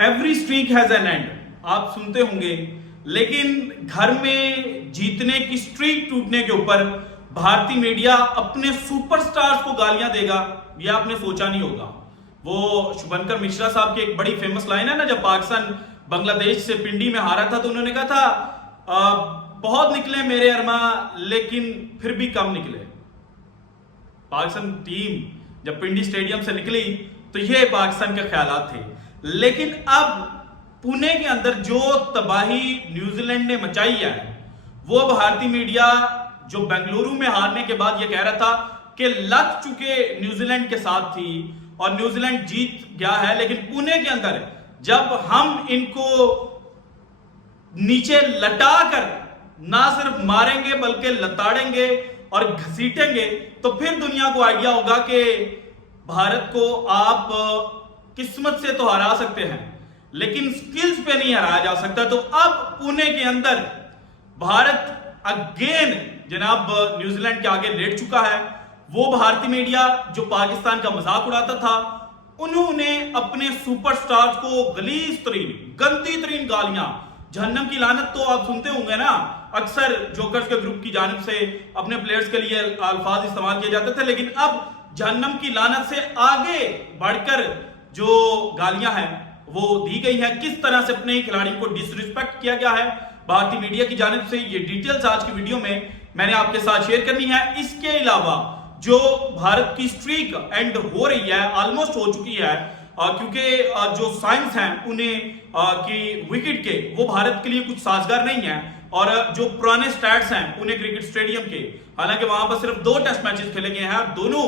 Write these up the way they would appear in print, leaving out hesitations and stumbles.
Every streak has an and, आप सुनते होंगे। लेकिन घर में जीतने की स्ट्रीक टूटने के ऊपर भारतीय मीडिया अपने सुपरस्टार्स को गालियां देगा, यह आपने सोचा नहीं होगा। वो शुभंकर मिश्रा साहब की एक बड़ी फेमस लाइन है ना, जब पाकिस्तान बांग्लादेश से पिंडी में हारा था तो उन्होंने कहा था बहुत निकले मेरे अरमा लेकिन फिर भी कम निकले। पाकिस्तान टीम जब पिंडी स्टेडियम से निकली तो ये पाकिस्तान के ख्यालात थे। लेकिन अब पुणे के अंदर जो तबाही न्यूजीलैंड ने मचाई है, वो भारतीय मीडिया जो बेंगलुरु में हारने के बाद ये कह रहा था कि लग चुके न्यूजीलैंड के साथ थी और न्यूजीलैंड जीत गया है, लेकिन पुणे के अंदर जब हम इनको नीचे लटाकर ना सिर्फ मारेंगे बल्कि लताड़ेंगे और घसीटेंगे तो फिर दुनिया को आइडिया होगा कि भारत को आप किस्मत से तो हरा सकते हैं लेकिन स्किल्स पे नहीं हराया जा सकता। तो अब पुणे के अंदर भारत अगेन जनाब न्यूजीलैंड के आगे लेट चुका है। वो भारतीय मीडिया जो पाकिस्तान का मजाक उड़ाता था, उन्होंने अपने सुपरस्टार्स को गलीज तरीन गंदी तरीन गालियां, जहन्नम की लानत तो आप सुनते होंगे ना, अक्सर जोकर्स के ग्रुप की जानिब से अपने प्लेयर्स के लिए अल्फाज इस्तेमाल किए जाते थे, लेकिन अब जहन्नम की लानत से आगे बढ़कर जो गालियां हैं वो दी गई है। किस तरह से अपने खिलाड़ी को डिसरिस्पेक्ट किया गया है भारतीय मीडिया की जानिब से, ये डिटेल्स आज की वीडियो में मैंने आपके साथ शेयर करनी है। इसके अलावा जो भारत की स्ट्रीक एंड हो रही है, ऑलमोस्ट हो चुकी है, क्योंकि जो साइंस हैं उन्हें की विकेट के वो भारत के लिए कुछ साजगार नहीं है, और जो पुराने स्टैट्स हैं उन्हें क्रिकेट स्टेडियम के, हालांकि वहां पर सिर्फ 2 टेस्ट मैचेस खेले गए हैं, दोनों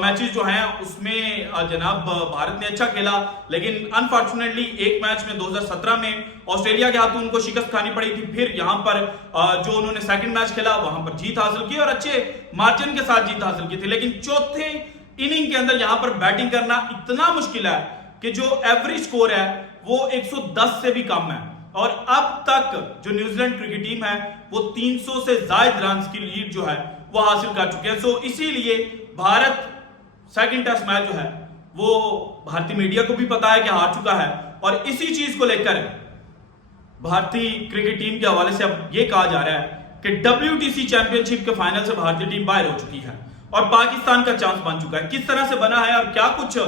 मैचेस जो हैं उसमें जनाब भारत ने अच्छा खेला, लेकिन अनफॉर्चुनेटली एक मैच में 2017 में ऑस्ट्रेलिया के हाथों उनको शिकस्त खानी पड़ी थी। फिर यहां पर जो उन्होंने सेकंड मैच खेला वहां पर जीत हासिल की और अच्छे मार्जिन के साथ जीत हासिल की थी, लेकिन चौथे इनिंग के अंदर यहां पर बैटिंग करना इतना मुश्किल है कि जो एवरेज स्कोर है वो 110 से भी कम है, और अब तक जो न्यूजीलैंड क्रिकेट टीम है वो 300 से ज्यादा रन की लीड जो है वो हासिल कर चुके हैं। सो इसीलिए भारत सेकंड टेस्ट मैच जो है वो भारतीय मीडिया को भी पता है कि हार चुका है, और इसी चीज को लेकर भारतीय क्रिकेट टीम के हवाले से अब यह कहा जा रहा है कि WTC चैंपियनशिप के फाइनल से भारतीय टीम बाहर हो चुकी है और पाकिस्तान का चांस बन चुका है। किस तरह से बना है और क्या कुछ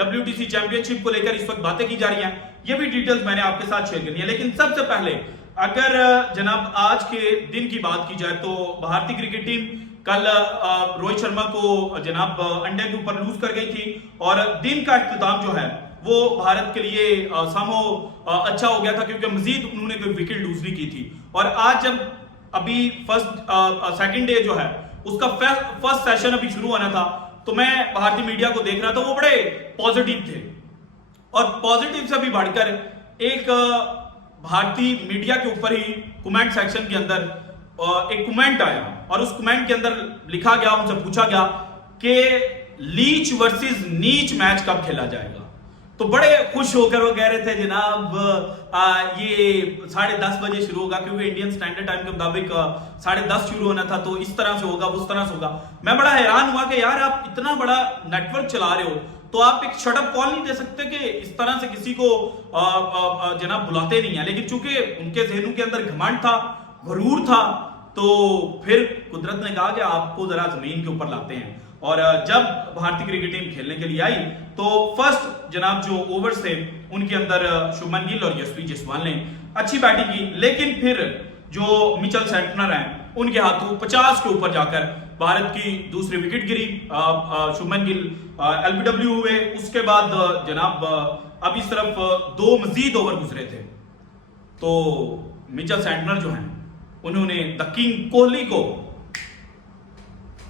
WTC चैंपियनशिप को लेकर इस वक्त बातें की जा रही हैं, ये भी डिटेल्स मैंने आपके साथ शेयर करनी है। लेकिन सबसे पहले अगर जनाब आज के दिन की बात की जाए तो भारतीय क्रिकेट टीम कल रोहित शर्मा को जनाब अंडे के ऊपर लूज कर गई थी, और दिन का इख्तिताम जो है वो भारत के लिए समो अच्छा हो गया था, क्योंकि मजीद उन्होंने कोई विकेट लूज नहीं की थी। और आज जब अभी सेकंड डे जो है उसका फर्स्ट सेशन अभी शुरू होना था, तो मैं भारतीय मीडिया को देख रहा था, वो बड़े पॉजिटिव थे, और पॉजिटिव से भी बढ़कर एक भारतीय मीडिया के ऊपर ही कमेंट सेक्शन के अंदर एक कमेंट आया, और उस कमेंट के अंदर लिखा गया, उनसे पूछा गया कि लीच वर्सेस नीच मैच कब खेला जाएगा। तो बड़े खुश होकर वो कह रहे थे जनाब ये 10:30 बजे शुरू होगा, क्योंकि इंडियन स्टैंडर्ड टाइम के मुताबिक 10:30 शुरू होना था, तो इस तरह से होगा उस तरह से होगा। मैं बड़ा हैरान हुआ कि यार आप इतना बड़ा नेटवर्क चला रहे हो तो आप एक शटअप कॉल नहीं दे सकते कि इस तरह से किसी को जनाब बुलाते नहीं है। लेकिन चूंकि उनके जहनों के अंदर घमंड था, गरूर था, तो फिर कुदरत ने कहा कि आपको जरा जमीन के ऊपर लाते हैं। और जब भारतीय क्रिकेट टीम खेलने के लिए आई तो फर्स्ट जनाब जो ओवर्स थे उनके अंदर शुभमन गिल और यशस्वी जायसवाल ने अच्छी बैटिंग की, लेकिन फिर जो मिचेल सेंटनर हैं उनके हाथों 50 के ऊपर जाकर भारत की दूसरी विकेट गिरी। शुभमन गिल LBW हुए, उसके बाद जनाब अब इस तरफ 2 मजीद ओवर गुजरे थे, तो मिचेल सेंटनर जो हैं उन्होंने द किंग कोहली को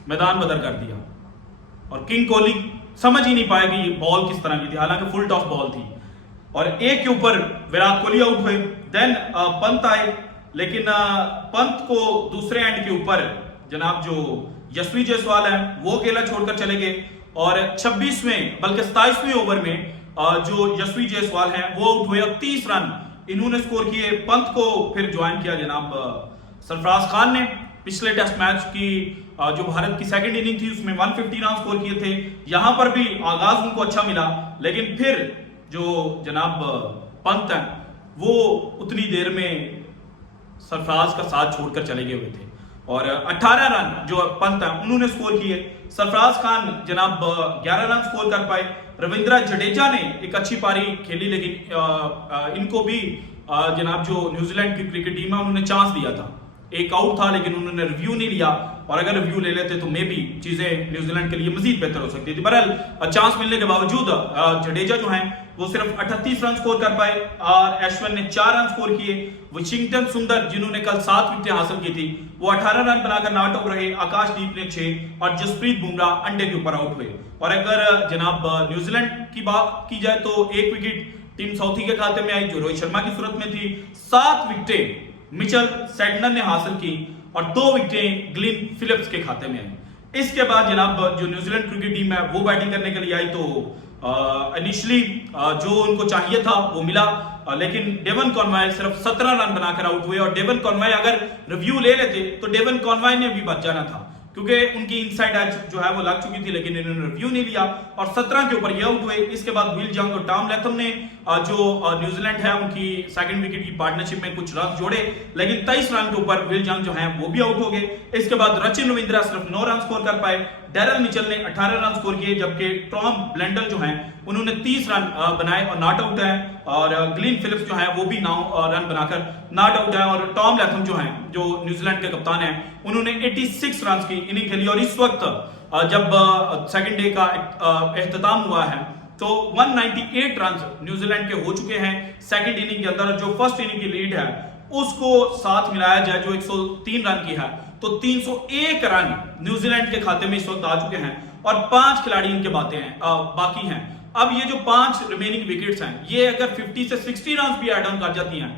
मैदान बदर कर दिया, और किंग कोहली समझ ही नहीं पाया कि ये बॉल किस तरह की थी, हालांकि फुल टॉस बॉल थी, और एक के ऊपर विराट कोहली आउट हुए। देन पंत आए, लेकिन पंत को दूसरे एंड के ऊपर जनाब जो यशस्वी जायसवाल हैं वो अकेला छोड़कर चले गए, और 26वें बल्कि 27वें ओवर में जो यशस्वी जायसवाल हैं वो आउट हुए। 30 रन इन्होंने स्कोर किए। पंत को फिर ज्वाइन किया जनाब सरफराज खान ने। पिछले टेस्ट मैच की जो भारत की सेकंड इनिंग थी उसमें 150 रन स्कोर किए थे, यहां पर भी आगाज उनको अच्छा मिला, लेकिन फिर जो जनाब पंत हैं वो उतनी देर में सरफराज का साथ छोड़कर चले गए हुए थे और 18 रन जो पंत हैं उन्होंने स्कोर किए। सरफराज खान जनाब 11 रन स्कोर कर पाए। रविंद्र जडेजा ने एक अच्छी पारी खेली, लेकिन इनको भी जनाब जो न्यूजीलैंड की क्रिकेट टीम है उन्होंने चांस दिया था, एक आउट था लेकिन उन्होंने रिव्यू नहीं लिया, और अगर रिव्यू ले लेते तो मे भी चीजें न्यूजीलैंड के लिए मजीद बेहतर हो सकती थी। बहरहाल चांस मिलने के बावजूद जडेजा जो हैं वो सिर्फ 38 रन स्कोर कर पाए और अश्विन ने 4 रन स्कोर किए। वाशिंगटन सुंदर जिन्होंने कल 7 विकेटें हासिल की थी वो 18 रन बनाकर नॉट आउट रहे। आकाशदीप ने 6 और जसप्रीत बुमराह अंडे के ऊपर आउट हुए। और अगर जनाब न्यूजीलैंड की बात की जाए तो एक विकेट टीम साउथी के खाते में आई जो रोहित शर्मा की सूरत में थी। 7 विकेटें मिचेल सैडनर ने हासिल की और 2 विकेटें ग्लेन फिलिप्स के खाते में आई। इसके बाद जनाब जो न्यूजीलैंड क्रिकेट टीम है वो बैटिंग करने के लिए आई तो इनिशियली जो उनको चाहिए था वो मिला, लेकिन डेवन कॉनवॉय सिर्फ 17 रन बनाकर आउट हुए। और डेवन कॉनवॉय अगर रिव्यू ले लेते तो डेवन कॉनवॉय ने भी बच जाना था क्योंकि उनकी इनसाइड एज जो है वो लग चुकी थी, लेकिन इन्होंने रिव्यू नहीं लिया और 17 के ऊपर ये आउट हुए। इसके बाद विल जंग और टॉम लैथम ने जो न्यूजीलैंड है उनकी सेकंड विकेट की पार्टनरशिप में कुछ रन जोड़े, लेकिन 23 रन के ऊपर विल जंग जो है वो भी आउट हो गए। इसके बाद रचिन रविंद्रा सिर्फ 9 रन स्कोर कर पाए। डैरल मिचेल ने 18 रन स्कोर किए, जबकि टॉम ब्लेंडल जो हैं उन्होंने 30 रन बनाए और नॉट आउट है, और ग्लेन फिलिप्स जो है वो भी 9 रन बनाकर नॉट आउट है। और टॉम लैथम जो हैं जो न्यूजीलैंड के कप्तान हैं उन्होंने 86 रन की इनिंग खेली। और इस वक्त जब सेकंड डे का एख्तिताम हुआ है तो 198 रन न्यूजीलैंड के हो चुके हैं सेकंड इनिंग के अंदर। जो फर्स्ट इनिंग की लीड है उसको साथ मिलाया जाए जो 103 रन की है तो 301 रन न्यूजीलैंड के खाते में इस वक्त आ चुके हैं और 5 खिलाड़ी इनके बाकी हैं। अब ये जो 5 रिमेनिंग विकेट्स हैं ये अगर 50 से 60 रन भी एड ऑन कर जाती हैं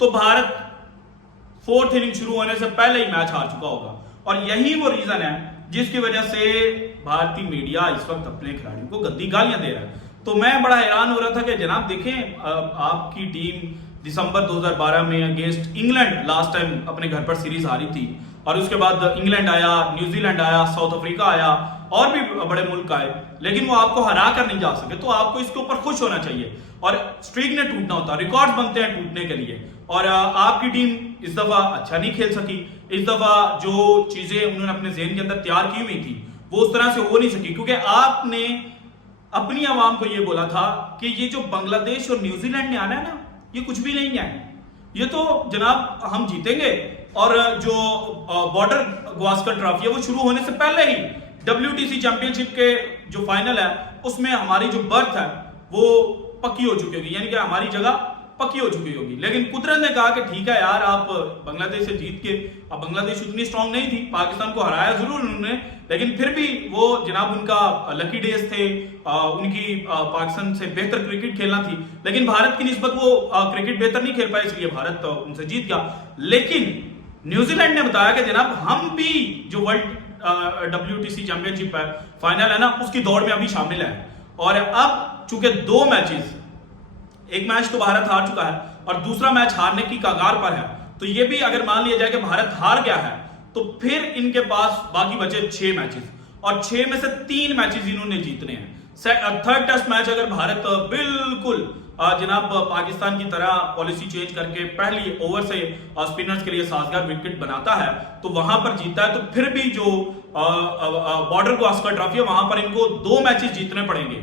तो भारत 4th इनिंग शुरू होने से पहले ही मैच हार चुका होगा। और यही वो रीजन है जिसकी वजह से भारतीय मीडिया इस वक्त अपने खिलाड़ियों को गंदी गालियां दे रहा है। तो मैं बड़ा हैरान हो रहा था कि जनाब देखें आपकी टीम दिसंबर 2012 में अगेंस्ट इंग्लैंड लास्ट टाइम अपने घर पर सीरीज हारी थी, और उसके बाद इंग्लैंड आया, न्यूजीलैंड आया, साउथ अफ्रीका आया और भी बड़े मुल्क आए, लेकिन वो आपको हरा कर नहीं जा सके। तो आपको इसके ऊपर खुश होना चाहिए और स्ट्रीक ने टूटना होता है, रिकॉर्ड्स बनते हैं टूटने के लिए। और आपकी टीम इस दफा अच्छा नहीं खेल सकी। इस दफा जो चीजें उन्होंने अपने ज़हन के अंदर तैयार की हुई थी वो उस तरह से हो नहीं सकी, क्योंकि आपने अपनी आवाम को ये बोला था कि ये जो बांग्लादेश और न्यूजीलैंड ने आना है ना ये कुछ भी नहीं है, ये तो जनाब हम जीतेंगे। और जो बॉर्डर गावस्कर ट्रॉफी है वो शुरू होने से पहले ही WTC चैंपियनशिप के जो फाइनल है उसमें हमारी जो बर्थ है वो पक्की हो चुकी होगी, यानी कि हमारी जगह पक्की हो चुकी होगी। लेकिन कुदरत ने कहा कि ठीक है यार, आप बांग्लादेश से जीत के, अब बांग्लादेश उतनी स्ट्रांग नहीं थी, पाकिस्तान को हराया जरूर उन्होंने, लेकिन फिर भी वो जनाब उनका लकी डेज थे, उनकी पाकिस्तान से बेहतर क्रिकेट खेलना थी, लेकिन भारत की निस्बत वो क्रिकेट बेहतर नहीं खेल पाए, इसलिए भारत उनसे जीत गया। लेकिन न्यूजीलैंड ने बताया कि जनाब हम भी जो वर्ल्ड WTC चैंपियनशिप है फाइनल है ना उसकी दौड़ में अभी शामिल है। और अब चूंकि 2 मैचेस, एक मैच तो भारत हार चुका है और दूसरा मैच हारने की कगार पर है, तो ये भी अगर मान लिया जाए कि भारत हार गया है तो फिर इनके पास बाकी बचे 6 मैचेस और 6 में से 3 मैचेस इन्होंने जीतने हैं। थर्ड टेस्ट मैच अगर भारत बिल्कुल जनाब पाकिस्तान की तरह पॉलिसी चेंज करके पहली ओवर से स्पिनर्स के लिए साजगार विकेट बनाता है तो वहां पर जीता है, तो फिर भी जो बॉर्डर गावस्कर ट्रॉफी है वहां पर इनको 2 मैचेस जीतने पड़ेंगे।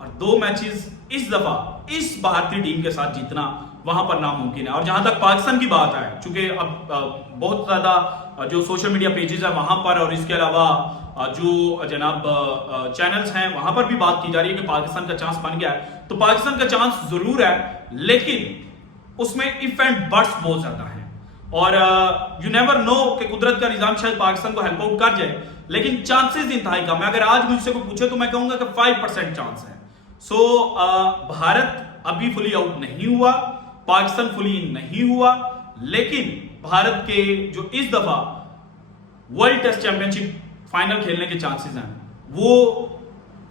और 2 मैचेस इस दफा इस भारतीय टीम के साथ जीतना वहां पर नामुमकिन है। और जहां तक पाकिस्तान की बात है, चूंकि अब बहुत ज्यादा जो सोशल मीडिया पेजेस है वहां पर और इसके अलावा जो जनाब चैनल्स हैं वहां पर भी बात की जा रही है कि पाकिस्तान का चांस बन गया है, तो पाकिस्तान का चांस जरूर है, लेकिन उसमें इफ एंड बट्स बहुत ज्यादा है। और यू नेवर नो कि कुदरत का निजाम शायद पाकिस्तान को हेल्प आउट कर जाए, लेकिन चांसेस इंतहाई कम है। अगर आज मुझसे कोई पूछे तो मैं कहूंगा कि 5% चांस है। सो भारत अभी फुली आउट नहीं हुआ, पाकिस्तान फुली इन नहीं हुआ, लेकिन भारत के जो इस दफा वर्ल्ड टेस्ट चैंपियनशिप फाइनल खेलने के चांसेस हैं वो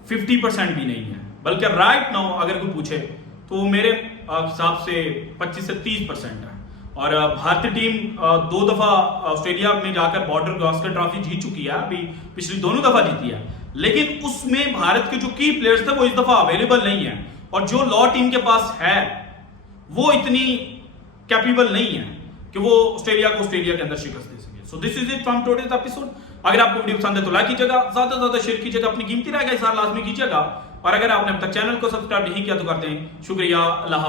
50% भी नहीं है, बल्कि राइट नाउ अगर कोई पूछे तो मेरे हिसाब से 25 से 30% है। और भारतीय टीम 2 दफा ऑस्ट्रेलिया में जाकर बॉर्डर गावस्कर ट्रॉफी जीत चुकी है, अभी पिछली दोनों दफा जीती है, लेकिन उसमें भारत के जो की प्लेयर्स थे वो इस दफा अवेलेबल नहीं है। और जो लॉ टीम के पास है वो इतनी कैपेबल नहीं है कि वो ऑस्ट्रेलिया को ऑस्ट्रेलिया के अंदर शिकस्त दे सके। So this is it from today's episode. अगर आपको वीडियो पसंद है तो लाइक कीजिएगा, ज्यादा से ज्यादा शेयर कीजिएगा, अपनी कीमती राय का इज़हार लाजमी कीजिएगा, और अगर आपने अब तक चैनल को सब्सक्राइब नहीं किया तो करते हैं। शुक्रिया, अल्लाह।